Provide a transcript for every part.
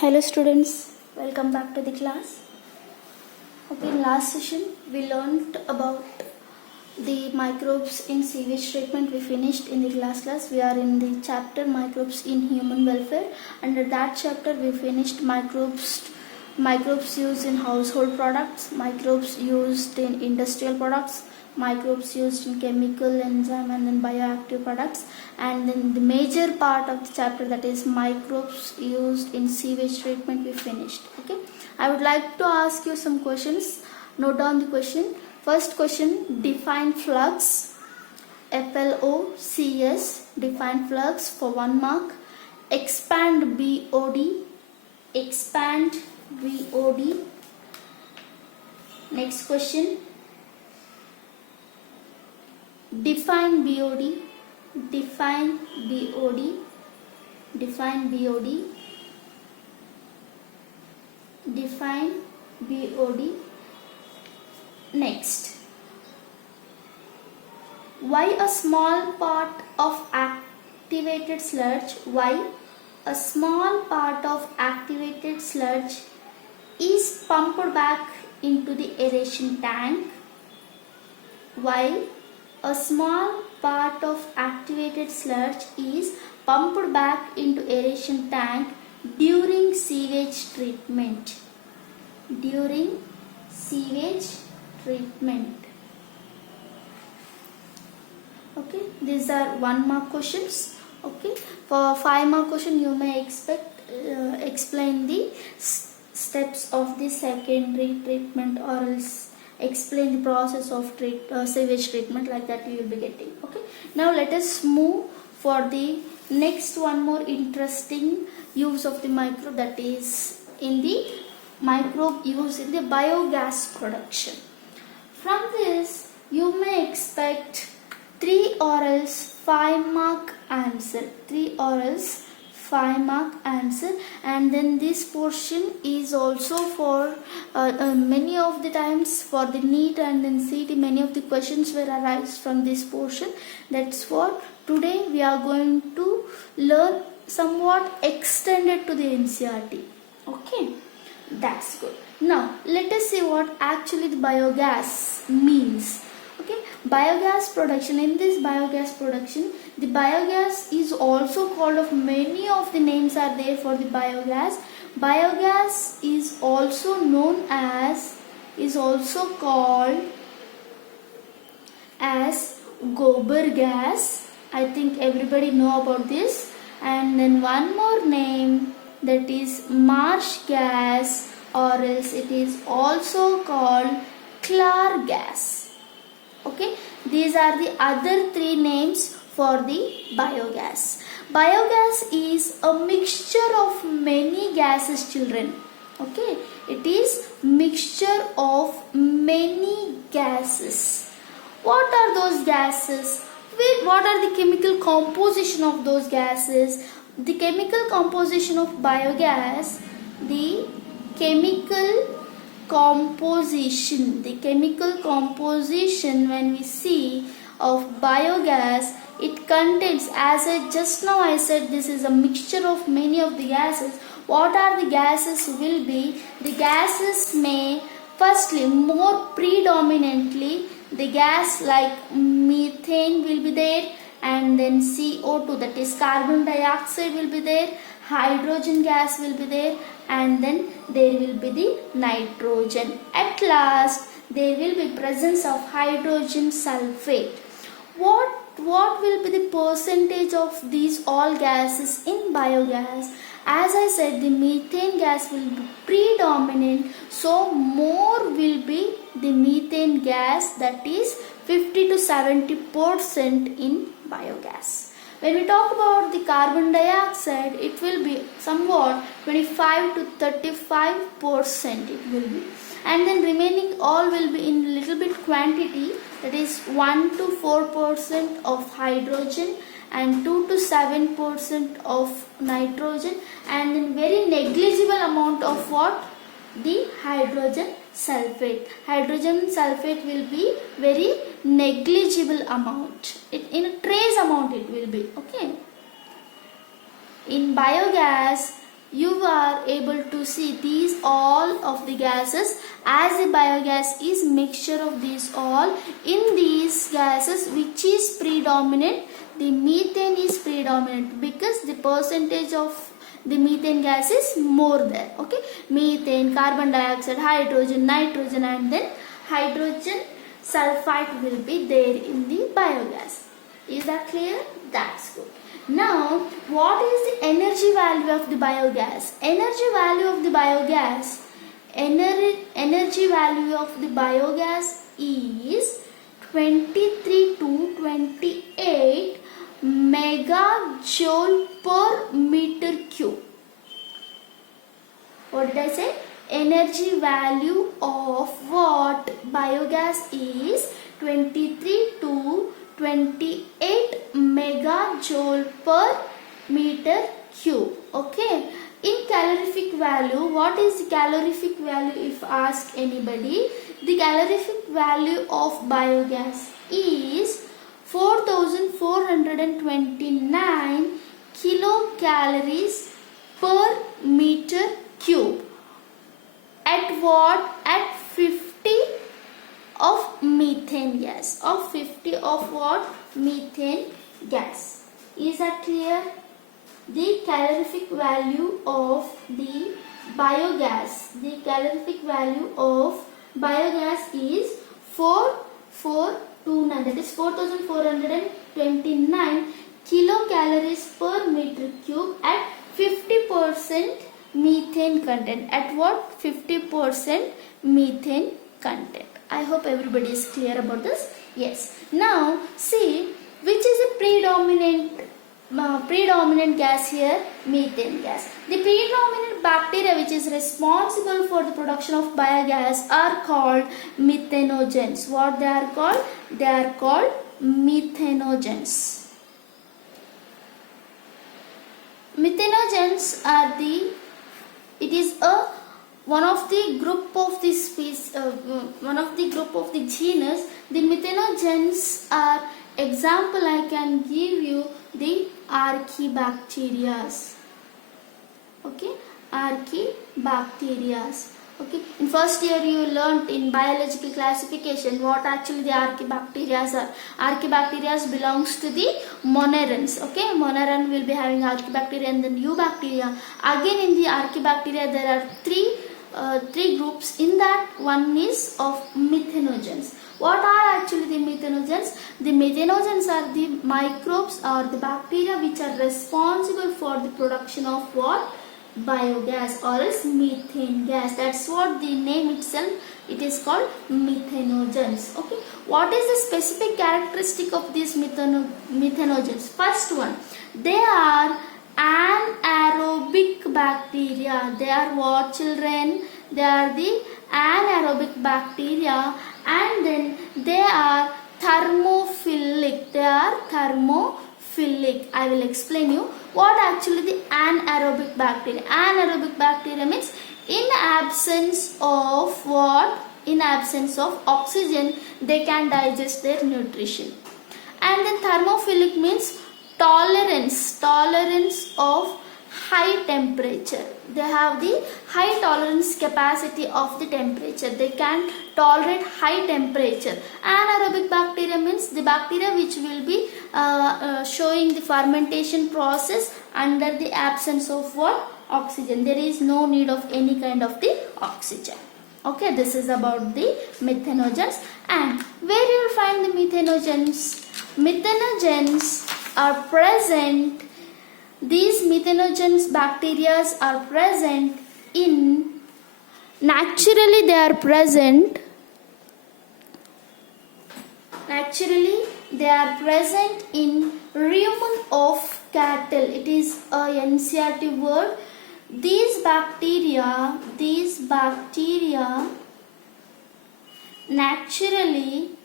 Hello students, welcome back to the class. Okay, in last session we learned about the microbes in sewage treatment. We finished in the class. We are in the chapter microbes in human welfare. Under that chapter we finished microbes used in household products, microbes used in industrial products, microbes used in chemical, enzyme and then bioactive products, and then the major part of the chapter, that is microbes used in sewage treatment, we finished. Okay, I would like to ask you some questions. Note down the question. First question, define flux. FLOCS, define flux for 1 mark. Expand BOD. Expand BOD. Next question, define BOD. Define BOD. Define BOD. Define BOD. Next, why a small part of activated sludge? Why a small part of activated sludge is pumped back into the aeration tank? Why a small part of activated sludge is pumped back into aeration tank during sewage treatment? During sewage treatment. Okay, these are 1 mark questions. Okay, for 5 mark question you may explain the steps of the secondary treatment, or else explain the process of sewage treatment, like that you will be getting. Okay, now let us move for the next one more interesting use of the microbe, that is in the microbe used in the biogas production. From this you may expect 3 or else 5 mark answer. 3 or else 5 mark answer. And then this portion is also for many of the times for the NEET and then CET, many of the questions were arise from this portion. That's for today we are going to learn somewhat extended to the NCERT. Okay, that's good. Now let us see what actually the biogas means. Okay, biogas production. In this biogas production, the biogas is also called of many of the names are there for the biogas. Biogas is also known as, is also called as gobar gas. I think everybody know about this. And then one more name, that is marsh gas, or else it is also called Clar gas. Okay, these are the other 3 names for the biogas. Biogas is a mixture of many gases, children. Okay, it is mixture of many gases. What are those gases? What are the chemical composition of those gases? The chemical composition of biogas, the chemical composition when we see of biogas, it contains, as I just now I said, this is a mixture of many of the gases. What are the gases will be? The gases may, firstly, more predominantly the gas like methane will be there, and then CO2, that is carbon dioxide will be there, hydrogen gas will be there, and then there will be the nitrogen. At last there will be presence of hydrogen sulfate. What will be the percentage of these all gases in biogas? As I said, the methane gas will be predominant, so more will be the methane gas, that is 50 to 70% in biogas. When we talk about the carbon dioxide, it will be somewhat 25 to 35% it will be. And then remaining all will be in little bit quantity, that is 1 to 4% of hydrogen and 2 to 7% of nitrogen, and then very negligible amount of what? The hydrogen sulfate. Hydrogen sulfate will be very negligible amount. In a trace amount it will be. Okay. In biogas, you are able to see these all of the gases, as the biogas is mixture of these all. In these gases, which is predominant? The methane is predominant, because the percentage of the methane gas is more there. Okay, methane, carbon dioxide, hydrogen, nitrogen, and then hydrogen sulfide will be there in the biogas. Is that clear? That's good. Now, what is the energy value of the biogas? Energy value of the biogas, energy value of the biogas is 23 to 28 megajoule per meter cube. What did I say? Energy value of what? Biogas is 23 to 28 megajoule per meter cube. Okay. In calorific value, what is the calorific value if ask anybody? The calorific value of biogas is 4429 kilocalories per meter cube. At what? At 50 of methane gas. Of 50 of what? Methane gas. Is that clear? The calorific value of the biogas. The calorific value of biogas is 4429. That is 4429 kilocalories per meter cube at 50% methane content. At what? 50% methane content. I hope everybody is clear about this. Yes. Now see, which is a predominant gas here? Methane gas. The predominant bacteria which is responsible for the production of biogas are called methanogens. What they are called? They are called methanogens. Methanogens are one of the group of the species, one of the group of the genus. The methanogens are, example I can give you, the archaebacterias. Okay, archaebacterias. Okay, in first year you learnt in biological classification what actually the archaebacterias are. Archaebacterias belongs to the monerans. Okay, moneran will be having archaebacteria and then eubacteria. Again in the archaebacteria there are three groups. In that one is of methanogens. What are actually the methanogens? The methanogens are the microbes or the bacteria which are responsible for the production of what? Biogas or else methane gas. That's what the name itself, it is called methanogens. Okay, what is the specific characteristic of these methanogens? First one, they are anaerobic bacteria. They are what, children? They are the anaerobic bacteria, and then they are thermophilic. They are thermophilic. I will explain you what actually the anaerobic bacteria. Anaerobic bacteria means in absence of what? In absence of oxygen, they can digest their nutrition. And then thermophilic means tolerance of high temperature. They have the high tolerance capacity of the temperature. They can tolerate high temperature. Anaerobic bacteria means the bacteria which will be showing the fermentation process under the absence of what? Oxygen. There is no need of any kind of the oxygen. Okay, this is about the methanogens. And where you will find the methanogens? Methanogens are present. These methanogens bacteria are present in, naturally they are present in rumen of cattle. It is a NCERT word. These bacteria naturally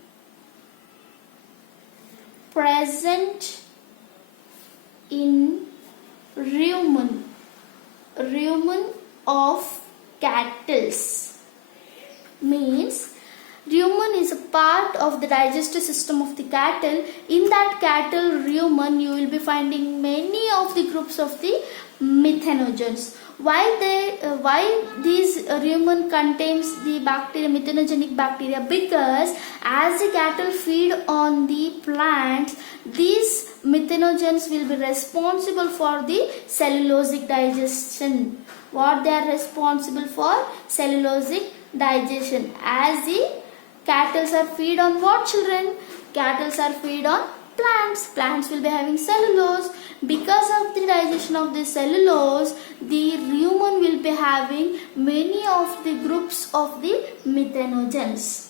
present in rumen of cattle. Means rumen is a part of the digestive system of the cattle. In that cattle rumen you will be finding many of the groups of the methanogens. Why these rumen contains the bacteria, methanogenic bacteria? Because as the cattle feed on the plants, these methanogens will be responsible for the cellulosic digestion. What they are responsible for? Cellulosic digestion. As the cattle are feed on what, children? Cattle are feed on plants. Plants will be having cellulose. Because of the digestion of the cellulose, the rumen will be having many of the groups of the methanogens.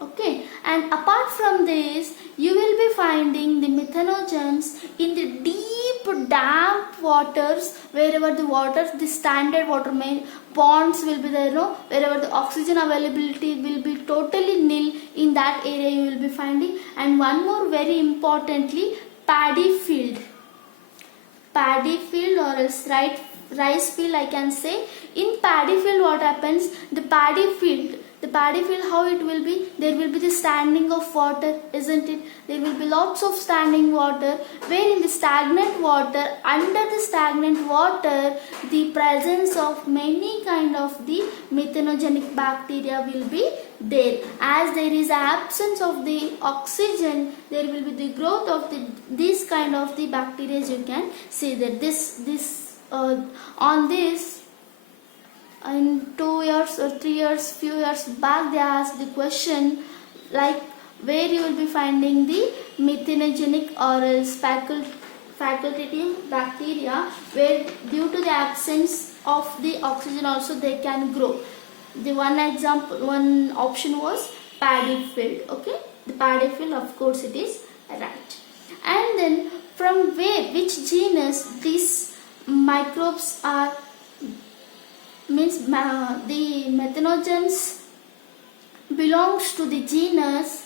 Okay, and apart from this, you will be finding the methanogens in the deep damp waters, wherever the standard water ponds will be there, no? Wherever the oxygen availability will be totally nil, in that area you will be finding. And one more, very importantly, paddy field or else rice field, I can say. In paddy field, what happens? The paddy field, how it will be? There will be the standing of water, isn't it? There will be lots of standing water, where in the stagnant water, under the stagnant water, the presence of many kind of the methanogenic bacteria will be there. As there is absence of the oxygen, there will be the growth of this kind of the bacteria. You can see that on this, in 2 years or 3 years, few years back, they asked the question like where you will be finding the methanogenic or else facultative bacteria, where due to the absence of the oxygen also they can grow. The one option was paddy field. Okay, the paddy field, of course it is right. And then from which genus these microbes are, means the methanogens belongs to the genus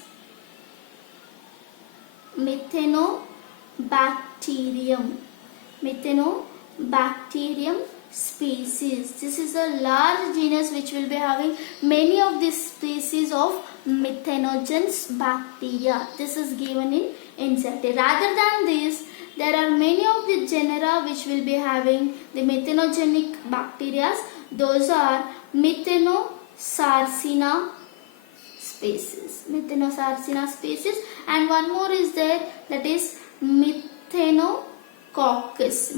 Methanobacterium species. This is a large genus which will be having many of these species of methanogens bacteria. This is given in NCERT. Rather than this, there are many of the genera which will be having the methanogenic bacteria. Those are Methanosarcina species. And one more is there, that is Methanococcus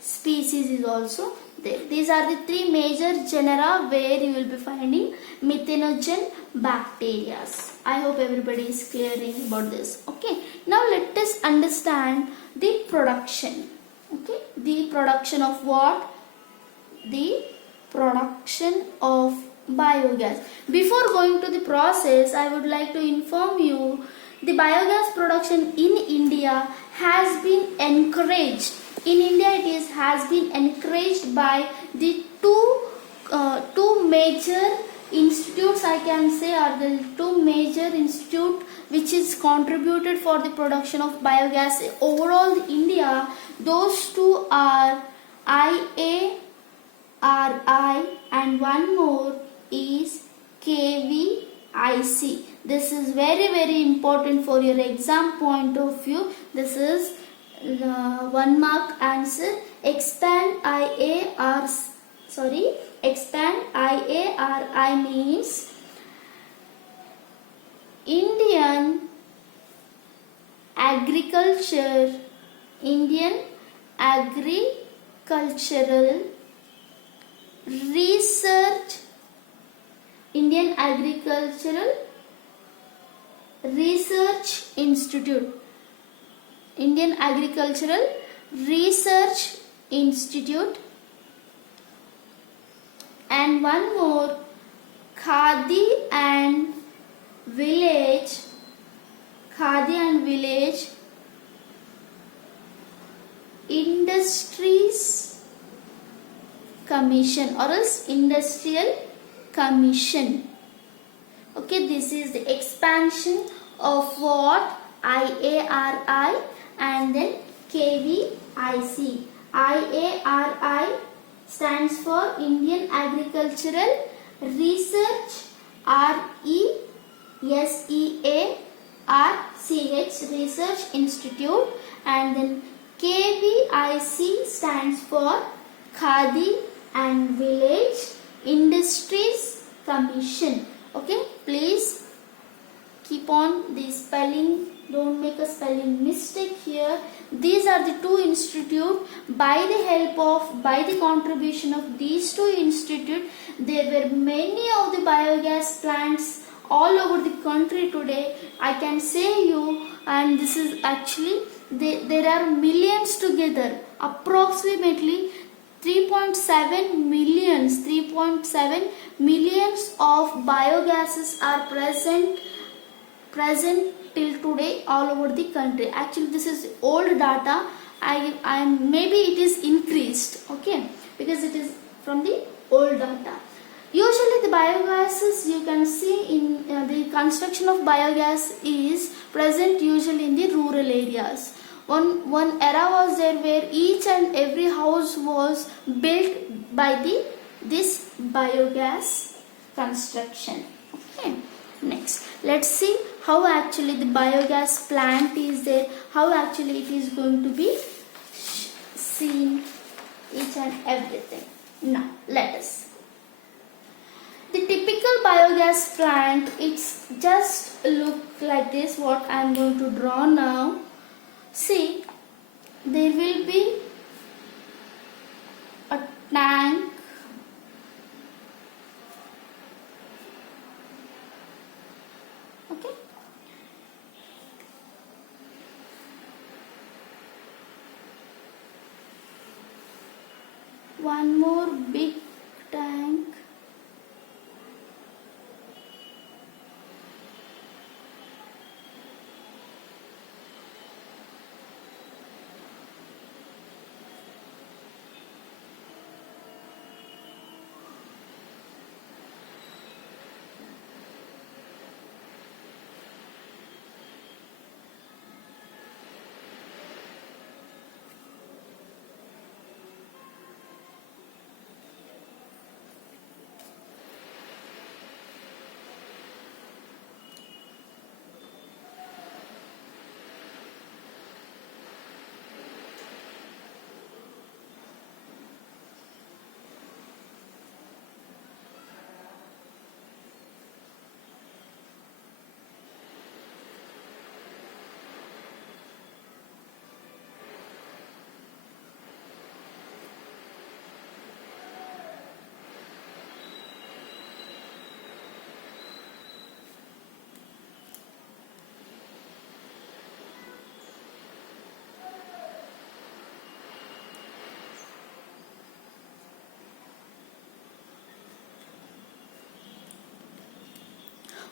species is also there. These are the three major genera where you will be finding methanogen bacteria. I hope everybody is clearing about this. Okay, now let us understand the production. Okay, the production of what? The production of biogas. Before going to the process, I would like to inform you the biogas production in India has been encouraged. In India, has been encouraged by the two major institutes, I can say, are the two major institute which is contributed for the production of biogas overall India. Those two are IARI and one more is KVIC. This is very important for your exam point of view. This is the 1 mark answer. Expand IARI means Indian Agricultural Research Institute. Indian Agricultural Research Institute. And one more, Khadi and Village Industries Commission or else Industrial Commission. Okay, this is the expansion of what? IARI and then KVIC. IARI stands for Indian Agricultural Research, RESEARCH, RCH Research Institute, and then KVIC stands for Khadi and Village Industries Commission. Okay, please keep on the spelling, don't make a spelling mistake here. These are the two institutes. By the contribution of these two institutes, there were many of the biogas plants all over the country today. I can say you, and this is actually there are millions together, approximately 3.7 millions of biogases are present till today all over the country. Actually, this is old data. I maybe it is increased, okay, because it is from the old data. Usually the biogases you can see in the construction of biogas is present usually in the rural areas. One era was there where each and every house was built by this biogas construction. Okay. Next, let's see how actually the biogas plant is there, how actually it is going to be seen, each and everything. Now, let us. The typical biogas plant, it's just look like this, what I am going to draw now. See, there will be a tank. Okay. One more big tank.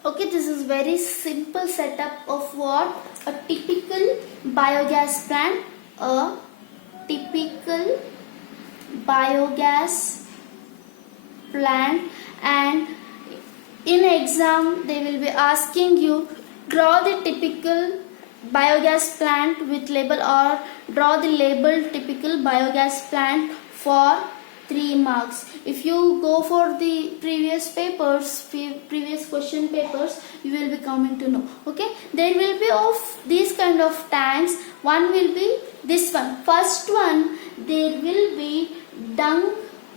Okay, this is very simple setup of what a typical biogas plant. A typical biogas plant, and in exam they will be asking you draw the typical biogas plant with label, or draw the label typical biogas plant for 3 marks. If you go for the previous question papers, you will be coming to know. Okay, there will be of these kind of tanks. One will be this one. First one, there will be dung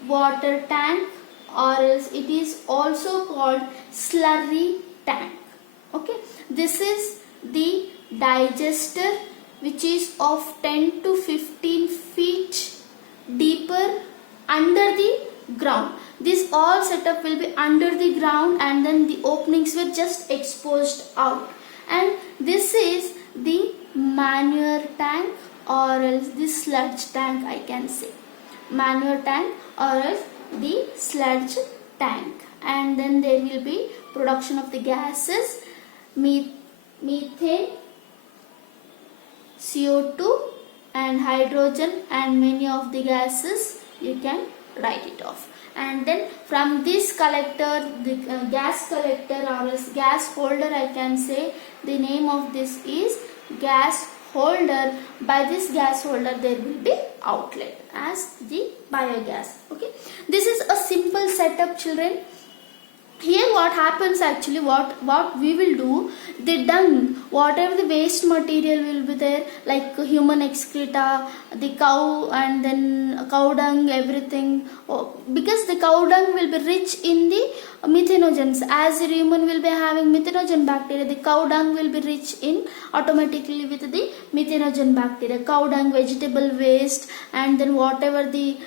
water tank, or else it is also called slurry tank. Okay, this is the digester, which is of 10 to 15 feet deeper under the ground. This all setup will be under the ground, and then the openings were just exposed out. And this is the manure tank, or else the sludge tank, I can say. Manure tank or else the sludge tank. And then there will be production of the gases, methane, CO2 and hydrogen, and many of the gases you can write it off. And then from this collector, the gas collector or else gas holder, I can say, the name of this is gas holder. By this gas holder there will be outlet as the biogas. Okay, this is a simple setup, children. Here what happens actually, what we will do, the dung, whatever the waste material will be there, like human excreta, the cow, and then cow dung, everything. Because the cow dung will be rich in the methanogens, as the human will be having methanogen bacteria, the cow dung will be rich in automatically with the methanogen bacteria. Cow dung, vegetable waste, and then whatever the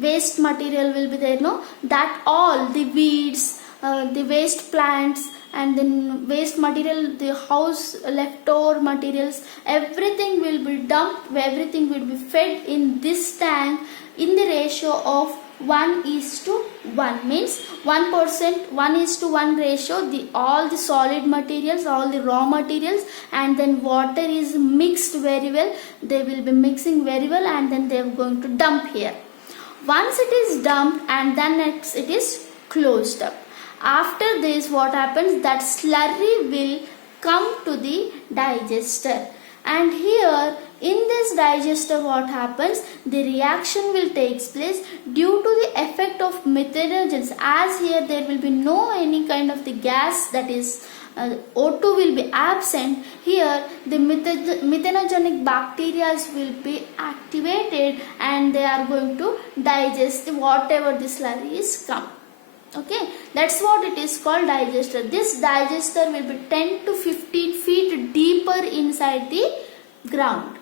waste material will be there, no, that all the weeds, the waste plants, and then waste material, the house leftover materials, everything will be dumped, everything will be fed in this tank in the ratio of 1:1. Means 1%, 1:1 ratio, the all the solid materials, all the raw materials, and then water is mixed very well. They will be mixing very well, and then they are going to dump here. Once it is dumped, and then next it is closed up. After this, what happens, that slurry will come to the digester, and here in this digester what happens, the reaction will take place due to the effect of methanogens. As here there will be no any kind of the gas, that is O2 will be absent. Here the methanogenic bacteria will be activated, and they are going to digest whatever the slurry is come. Okay, that's what it is called, digester. This digester will be 10 to 15 feet deeper inside the ground.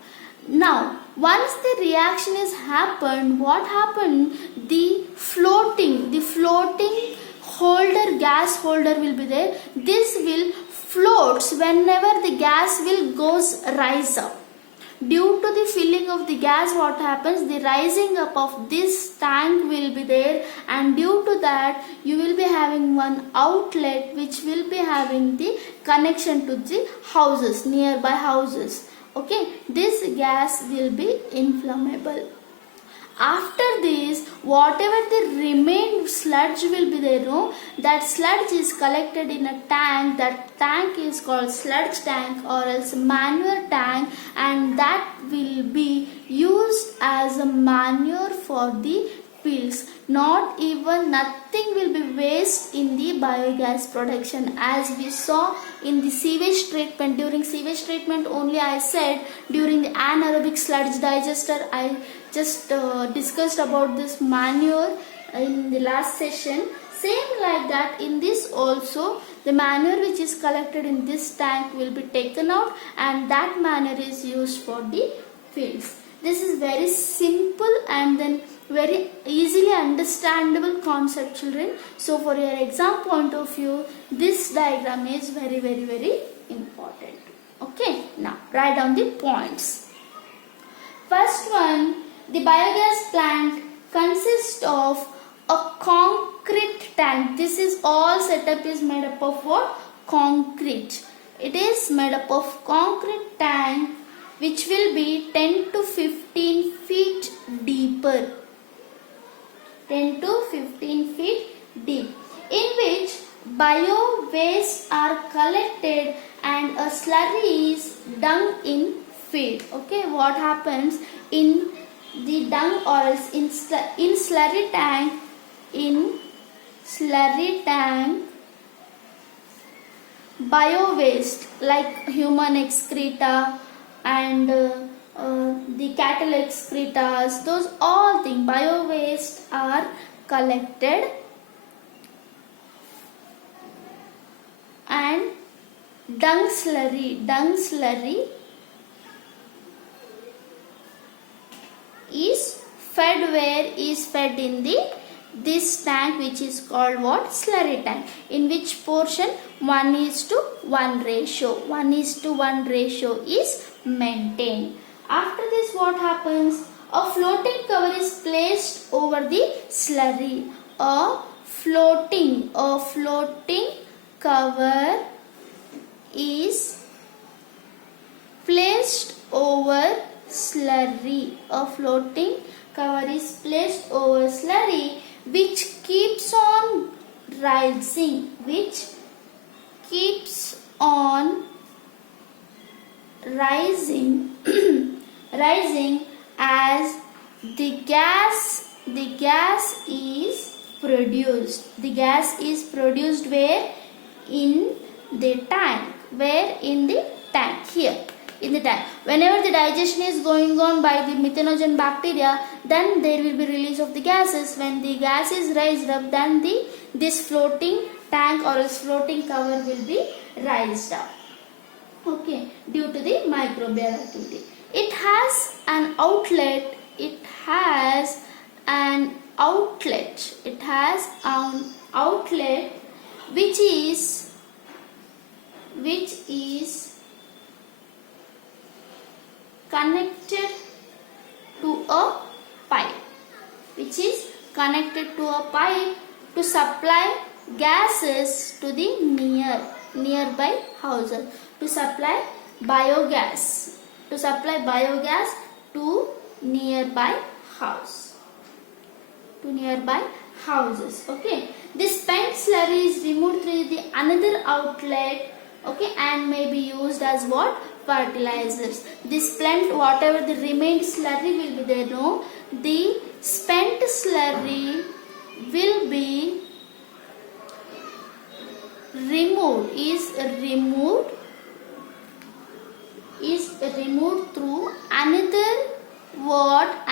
Now once the reaction is happened, what happened, the floating holder, gas holder will be there. This will floats whenever the gas will goes rise up. Due to the filling of the gas, what happens, the rising up of this tank will be there, and due to that you will be having one outlet which will be having the connection to the houses, nearby houses. Okay, this gas will be inflammable. After this, whatever the remained sludge will be there, no, that sludge is collected in a tank. That tank is called sludge tank or else manure tank, and that will be used as a manure for the fields. Not even nothing will be waste in the biogas production, as we saw in the sewage treatment. During sewage treatment only I said, during the anaerobic sludge digester I just discussed about this manure in the last session. Same like that, in this also the manure which is collected in this tank will be taken out, and that manure is used for the fields. This is very simple and then very easily understandable concept, children. So for your exam point of view, this diagram is very important. Okay, now write down the points. First one, the biogas plant consists of a concrete tank. This is all setup is made up of what? Concrete. It is made up of concrete tank which will be 10 to 15 feet deeper. 10 to 15 feet deep, in which bio waste are collected and a slurry is dumped in field. Okay, what happens in the dung or else in slurry tank, bio waste like human excreta and the cattle excretas, those all things, bio waste are collected, and dung slurry is fed, where is fed in this tank which is called what? Slurry tank, in which portion 1:1 ratio, 1:1 ratio is maintained. After this, what happens? A floating cover is placed over the slurry. A floating cover is placed over slurry. A floating cover is placed over slurry which keeps on rising. rising as the gas is produced. The gas is produced where? In the tank. Where? In the tank. Here in the tank. Whenever the digestion is going on by the methanogen bacteria, then there will be release of the gases. When the gas is raised up, then this floating tank or else floating cover will be raised up. Okay, due to the microbial activity. It has an outlet. It has an outlet. It has an outlet which is connected to a pipe, which is connected to a pipe to supply gases to the nearby houses, to supply biogas to nearby houses. Okay, this spent slurry is removed through the another outlet. Okay, and may be used as what? Fertilizers. This spent, whatever the remaining slurry will be there, no, the spent slurry will be removed through another outlet,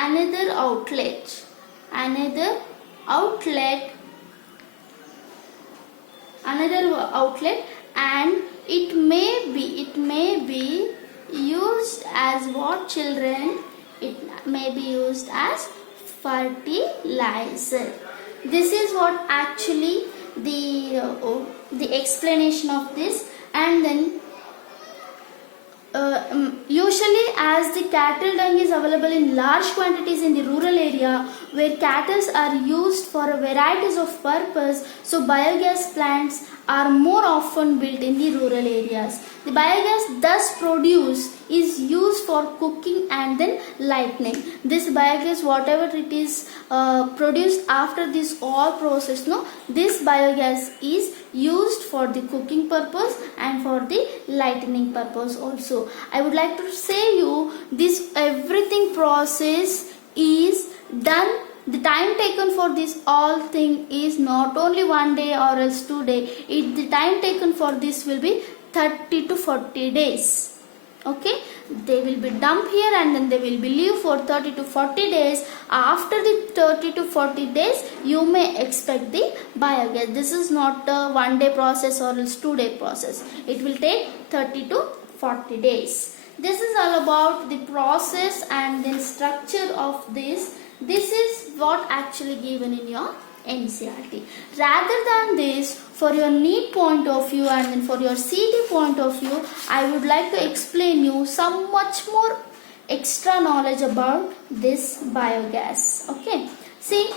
and it may be used as what, children? It may be used as fertilizer. This is what actually the explanation of this. And then usually, as the cattle dung is available in large quantities in the rural area where cattle are used for varieties of purpose, so biogas plants are more often built in the rural areas. The biogas thus produced is used for cooking and then lighting. This biogas, whatever it is produced after this all process, no, this biogas is used for the cooking purpose and for the lightening purpose also. I would like to say you, this everything process is done. The time taken for this all thing is not only 1 day or else 2 days. The time taken for this will be 30 to 40 days. Okay, they will be dumped here and then they will be leave for 30 to 40 days. After the 30 to 40 days, you may expect the biogas. This is not a 1 day process or else 2 day process. It will take 30 to 40 days. This is all about the process and the structure of this. This is what actually given in your NCERT. Rather than this, for your NEET point of view and then for your CET point of view, I would like to explain you some much more extra knowledge about this biogas. Okay, see,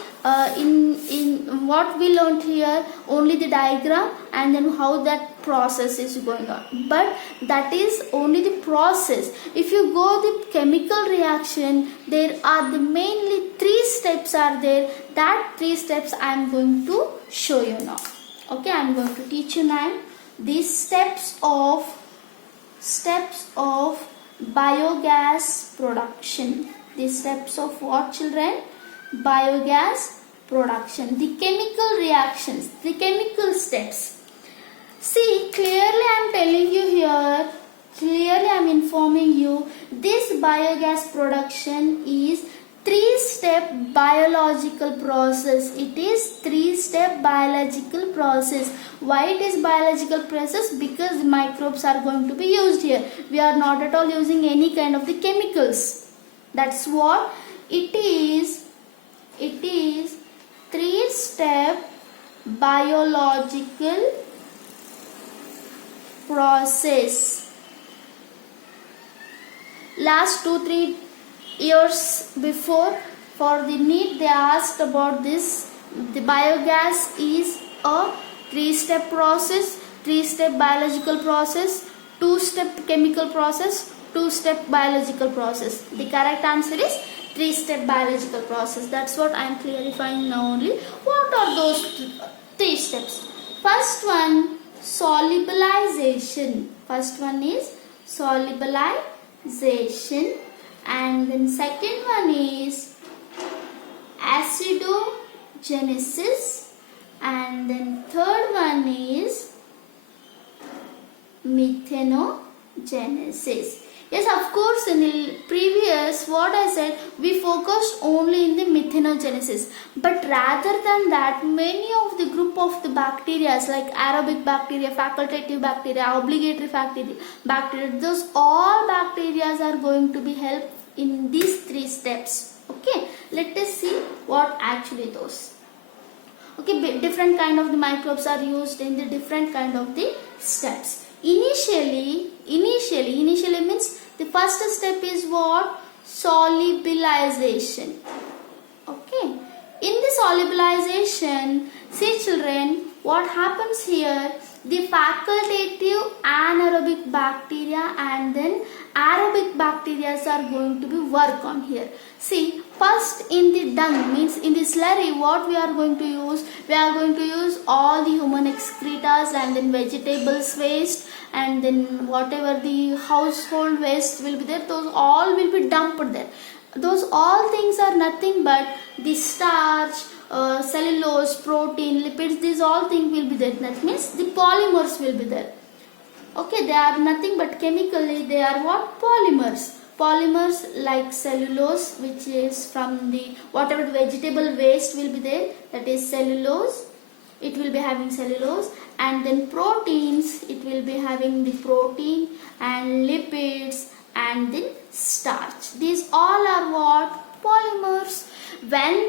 in what we learned here, only the diagram and then how that process is going on, but that is only the process. If you go the chemical reaction, there are the mainly 3 steps are there. That 3 steps I am going to show you now. Okay, I am going to teach you now these steps of biogas production. These steps of what, children? Biogas production. The chemical reactions, the chemical steps. See, clearly I am telling you here, clearly I am informing you, this biogas production is 3-step biological process. It is 3-step biological process. Why it is biological process? Because the microbes are going to be used here. We are not at all using any kind of the chemicals. That's what it is. It is 3-step biological process. Last 2-3 years before, for the NEET, they asked about this. The biogas is a 3-step process, 3-step biological process, 2-step chemical process, 2-step biological process. The correct answer is 3-step biological process. That's what I am clarifying now only. What are those 3 steps? First one, solubilization. First one is solubilization, and then second one is acidogenesis, And then third one is methanogenesis. Yes, of course, in the previous what I said, we focused only in the methanogenesis. But rather than that, many of the group of the bacteria like aerobic bacteria, facultative bacteria, obligatory bacteria, those all bacteria are going to be helped in these three steps. Okay, let us see what actually those. Okay, different kind of the microbes are used in the different kind of the steps. Initially means the first step is what? Solubilization. Okay, in the solubilization, see children, what happens here? The facultative anaerobic bacteria and then aerobic bacteria are going to be work on here. See, first in the dung, means in the slurry, what we are going to use? We are going to use all the human excretas and then vegetables waste and then whatever the household waste will be there, those all will be dumped there. Those all things are nothing but the starch, cellulose, protein, lipids, these all things will be there. That means the polymers will be there. Okay, they are nothing but chemically they are what? Polymers. Polymers like cellulose, which is from the whatever the vegetable waste will be there, that is cellulose. It will be having cellulose, and then proteins, it will be having the protein and lipids and then starch. These all are what? Polymers. When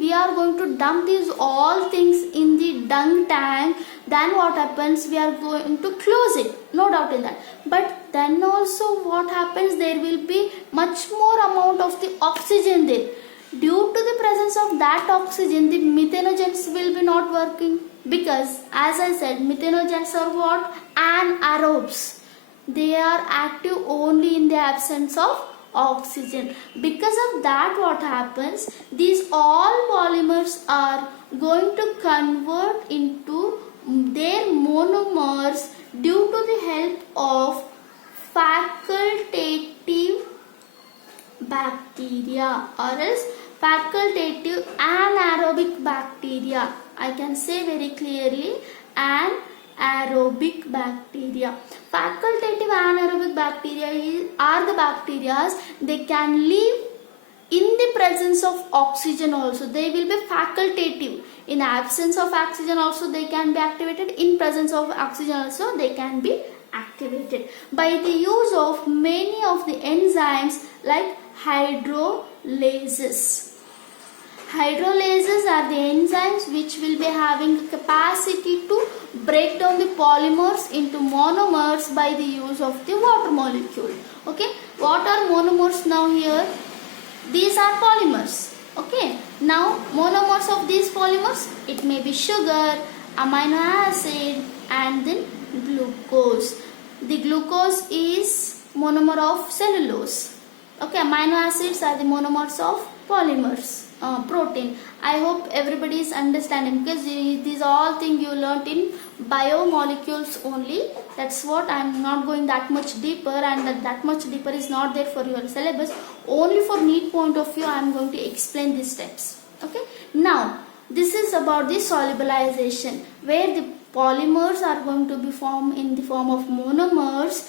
we are going to dump these all things in the dung tank, then what happens? We are going to close it, no doubt in that. But then also what happens? There will be much more amount of the oxygen there. Due to the presence of that oxygen, the methanogens will be not working, because as I said, methanogens are what? Anaerobes. They are active only in the absence of oxygen. Because of that, what happens? These all polymers are going to convert into their monomers due to the help of facultative bacteria or else facultative anaerobic bacteria. I can say very clearly anaerobic bacteria. Facultative anaerobic bacteria are the bacteria, they can live in the presence of oxygen also. They will be facultative. In absence of oxygen also they can be activated. In presence of oxygen also they can be activated by the use of many of the enzymes like hydrolases. Hydrolases are the enzymes which will be having the capacity to break down the polymers into monomers by the use of the water molecule. Okay, what are monomers now here? These are polymers. Okay, now monomers of these polymers, it may be sugar, amino acid and then glucose. The glucose is monomer of cellulose. Okay, amino acids are the monomers of polymers. Protein. I hope everybody is understanding, because these all things you learnt in biomolecules only. That's what I am not going that much deeper, and that much deeper is not there for your syllabus. Only for NEET point of view I am going to explain these steps. Okay. Now this is about the solubilization, where the polymers are going to be formed in the form of monomers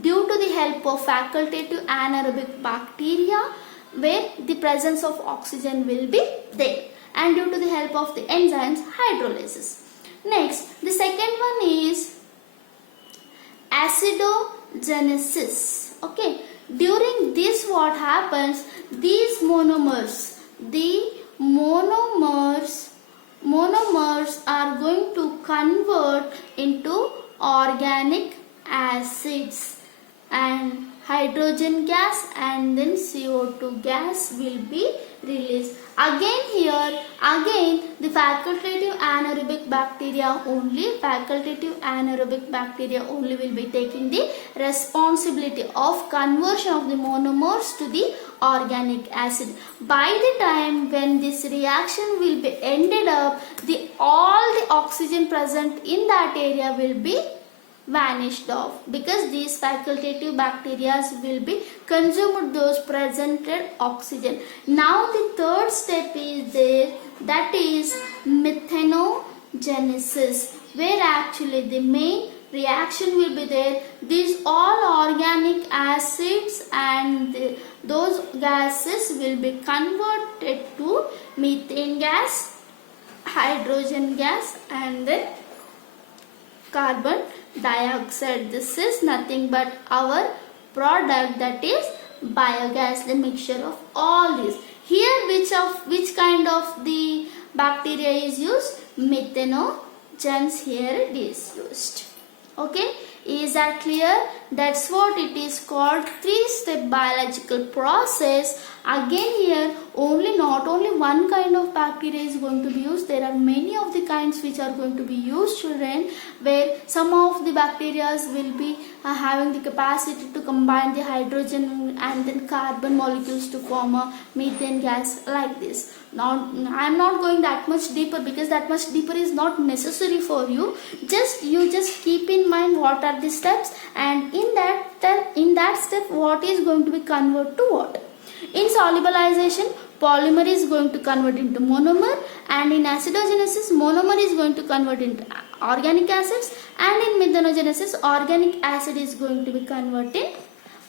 due to the help of facultative anaerobic bacteria, where the presence of oxygen will be there, and due to the help of the enzymes hydrolases. Next, the second one is acidogenesis. Okay, during this what happens? These monomers, the monomers are going to convert into organic acids, and hydrogen gas and then CO2 gas will be released. Again the facultative anaerobic bacteria only will be taking the responsibility of conversion of the monomers to the organic acid. By the time when this reaction will be ended up, all the oxygen present in that area will be vanished off, because these facultative bacteria will be consumed those presented oxygen. Now the third step is there, that is methanogenesis, where actually the main reaction will be there. These all organic acids and those gases will be converted to methane gas, hydrogen gas, and then carbon dioxide. This is nothing but our product, that is biogas, the mixture of all these. Here which kind of the bacteria is used? Methanogens here it is used. Okay, is that clear? That's what it is called, three-step biological process. Again here not only one kind of bacteria is going to be used, there are many of the kinds which are going to be used, children, where some of the bacteria will be having the capacity to combine the hydrogen and then carbon molecules to form a methane gas, like this. Now I am not going that much deeper, because that much deeper is not necessary for you. You just keep in mind what are the steps, and in that step what is going to be converted to what. In solubilization, polymer is going to convert into monomer, and in acidogenesis, monomer is going to convert into organic acids, and in methanogenesis, organic acid is going to be converted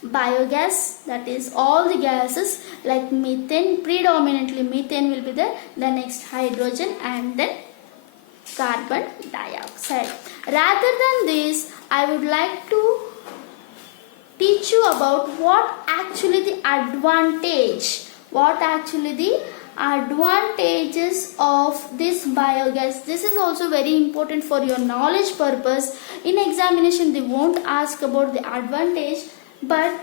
biogas, that is all the gases like methane, predominantly methane will be there, the next hydrogen, and then carbon dioxide. Rather than this, I would like to teach you about what actually the advantages of this biogas. This is also very important for your knowledge purpose. In examination they won't ask about the advantage, but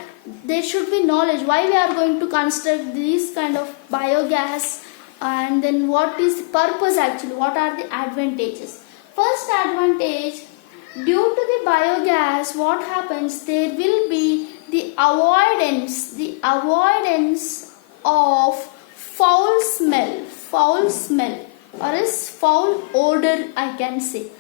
there should be knowledge why we are going to construct this kind of biogas, and then what is the purpose actually, what are the advantages. First advantage, due to the biogas, what happens, there will be the avoidance of foul smell or else foul odor, I can say.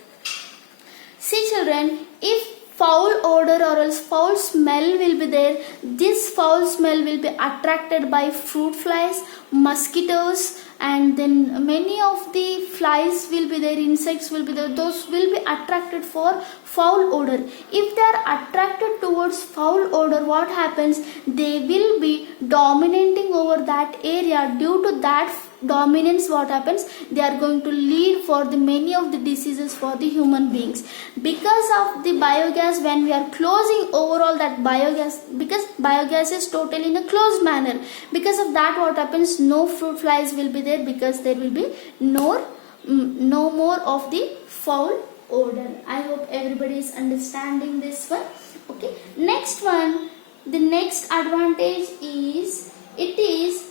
See children, if foul odor or else foul smell will be there, this foul smell will be attracted by fruit flies, mosquitoes, and then many of the flies will be there, insects will be there, those will be attracted for foul odor. If they are attracted towards foul odor, what happens, they will be dominating over that area. Due to that dominance, what happens, they are going to lead for the many of the diseases for the human beings. Because of the biogas, when we are closing overall that biogas, because biogas is totally in a closed manner, because of that what happens, no fruit flies will be there, because there will be no more of the foul odor. I hope everybody is understanding this one. Okay, next one, the next advantage is, it is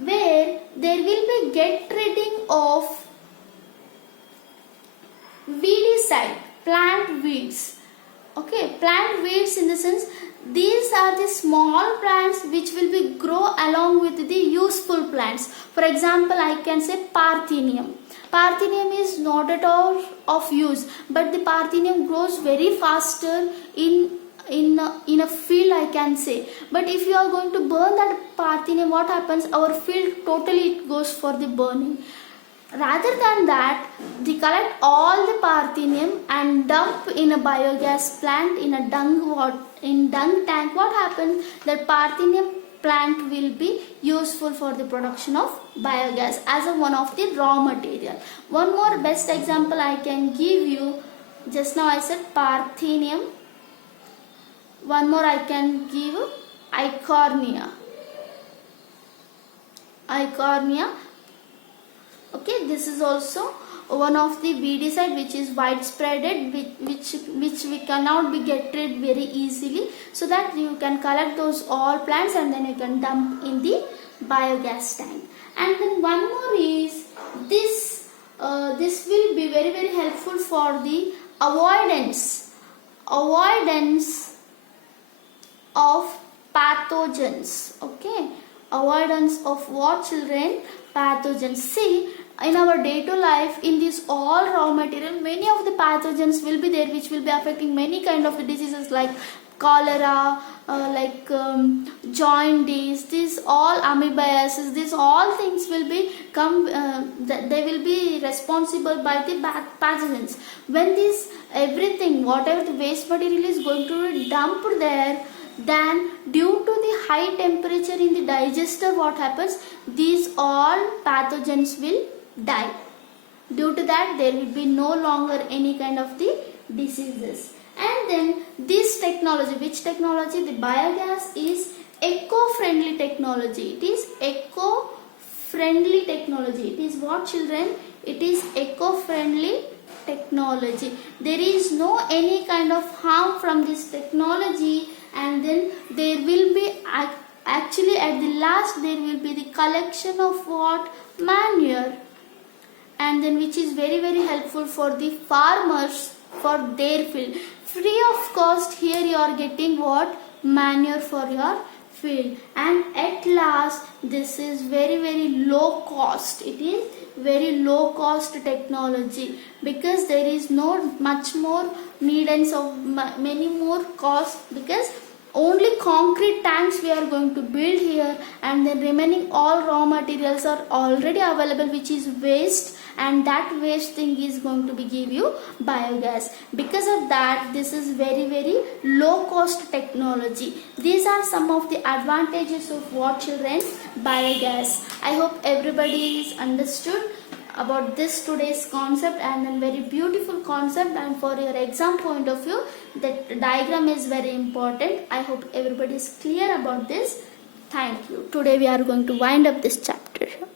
where there will be get ridding of weedicide, plant weeds. Okay, plant weeds in the sense, these are the small plants which will be grow along with the useful plants. For example, I can say Parthenium. Parthenium is not at all of use, but the Parthenium grows very faster in a field, I can say. But if you are going to burn that Parthenium, what happens, our field totally it goes for the burning. Rather than that, they collect all the Parthenium and dump in a biogas plant, in a dung tank. What happens, that Parthenium plant will be useful for the production of biogas as a one of the raw material. One more best example I can give you, just now I said Parthenium. One more I can give you, Eichhornia. Okay, this is also one of the weedicide which is widespread, which we cannot be get rid very easily, so that you can collect those all plants and then you can dump in the biogas tank. And then one more is this will be very very helpful for the avoidance of pathogens. Okay, avoidance of what children? Pathogens. See, in our day-to life, in this all raw material, many of the pathogens will be there which will be affecting many kind of the diseases like cholera, jaundice, these all amoebiasis, these all things will be they will be responsible by the pathogens. When this everything, whatever the waste material is going to be dumped there, then due to the high temperature in the digester, what happens, these all pathogens will die. Due to that, there will be no longer any kind of the diseases. And then this technology, which technology? The biogas is eco-friendly technology. It is eco-friendly technology. It is what, children? It is eco-friendly technology. There is no any kind of harm from this technology, and then there will be actually at the last there will be the collection of what? Manure, and then which is very very helpful for the farmers for their field. Free of cost, here you are getting what? Manure for your field. And at last, this is very very low cost. It is very low cost technology, because there is no much more needance of many more cost, because only concrete tanks we are going to build here, and then remaining all raw materials are already available, which is waste, and that waste thing is going to be give you biogas. Because of that, this is very very low cost technology. These are some of the advantages of what, children? Biogas. I hope everybody is understood about this today's concept, and then very beautiful concept, and for your exam point of view, that diagram is very important. I hope everybody is clear about this. Thank you. Today we are going to wind up this chapter.